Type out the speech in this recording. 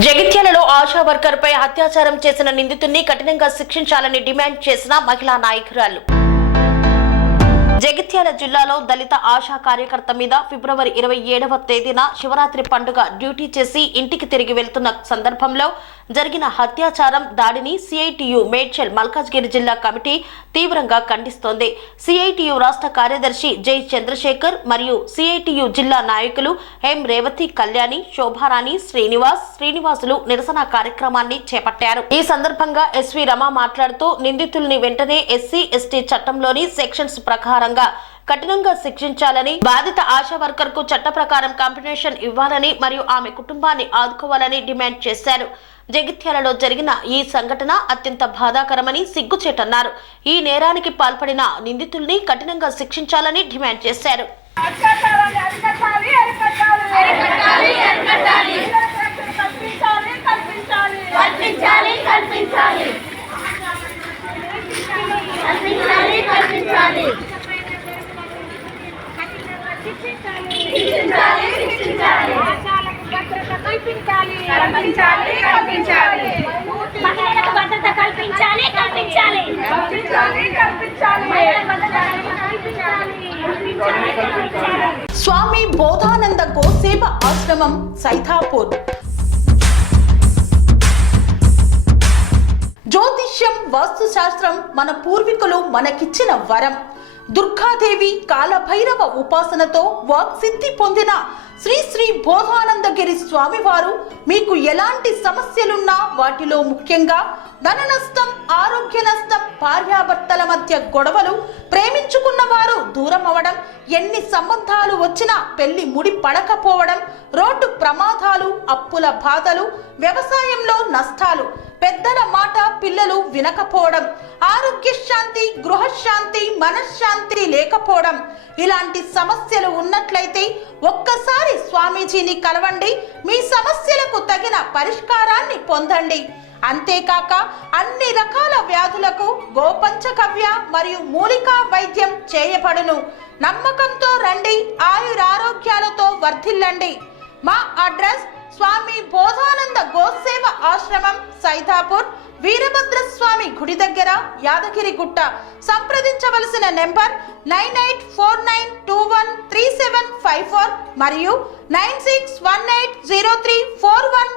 జగిత్యాలలో ఆశా వర్కర్ పై అత్యాచారం చేసిన నిందితుడిని కఠినంగా శిక్షించాలని డిమాండ్ చేసిన మహిళా నాయకురాలు. జగిత్యాల జిల్లాలో దళిత ఆశా కార్యకర్త మీద ఫిబ్రవరి 27వ తేదీన శివరాత్రి పండుగ డ్యూటీ చేసి ఇంటికి తిరిగి వెళ్తున్న సందర్భంలో జరిగిన అత్యాచారం దాడిని సిఐటియు మేడ్చల్ మల్కాజ్గిరి జిల్లా కమిటీ తీవ్రంగా ఖండిస్తోంది. సిఐటియు రాష్ట్ర కార్యదర్శి జై చంద్రశేఖర్ మరియు సిఐటియు జిల్లా నాయకులు ఎం రేవతి, కళ్యాణి, శోభారాణి, శ్రీనివాసులు నిరసన కార్యక్రమాన్ని చేపట్టారు. ఈ సందర్భంగా ఎస్వి రమ మాట్లాడుతూ నిందితుల్ని వెంటనే ఎస్సీ ఎస్టీ చట్టంలోని సెక్షన్స్ ప్రకారం కఠినంగా శిక్షించాలని, బాధిత ఆశా వర్కర్ కు చట్ట ప్రకారం కాంపెన్సేషన్ ఇవ్వాలని మరియు ఆమె కుటుంబాన్ని ఆదుకోవాలని డిమాండ్ చేశారు. జగిత్యాలలో జరిగిన ఈ సంఘటన అత్యంత బాధాకరమని సిగ్గుచేటన్నారు. ఈ నేరానికి పాల్పడిన నిందితుల్ని కఠినంగా శిక్షించాలని డిమాండ్ చేశారు. స్వామి బోధానంద గోసేవ ఆశ్రమం సైథాపూర్. జ్యోతిష్యం, వాస్తుశాస్త్రం మన పూర్వీకులు మనకిచ్చిన వరం. దుర్గాదేవి, కాలభైరవ ఉపాసనతో వాక్సిద్ధి పొందిన శ్రీ శ్రీ బోధానందగిరి స్వామివారు మీకు ఎలాంటి సమస్యలున్నా, వాటిలో ముఖ్యంగా ధన నష్టం, ఆరోగ్య నష్టం, భార్యాభర్తల మధ్య గొడవలు, ప్రేమించుకున్న వారు దూరం అవడం, ఎన్ని సంబంధాలు వచ్చినా పెళ్లి ముడి పడకపోవడం, రోడ్డు ప్రమాదాలు, అప్పుల బాధలు, వ్యవసాయంలో నష్టాలు, పెద్దల మాట పిల్లలు వినకపోవడం, ఆరోగ్య శాంతి, గృహశాంతి, మనశ్శాంతి లేకపోవడం, ఇలాంటి సమస్యలు ఉన్నట్లయితే ఒక్కసారి స్వామీజీని కలవండి. మీ సమస్యలకు తగిన పరిష్కారాన్ని పొందండి. అంతేకాక అన్ని రకాల వ్యాధులకు గోపంచకవ్య మరియు మూలికా వైద్యం చేయబడును. నమ్మకంతో రండి, ఆయురారోగ్యాలతో వర్ధిల్లండి. మా అడ్రస్ స్వామి బోధానంద గోసేవ ఆశ్రమం, సైథాపూర్, వీరభద్రస్వామి గుడి దగ్గర, యాదగిరిగుట్ట. సంప్రదించవలసిన నెంబర్ 9849213754 మరియు 96180341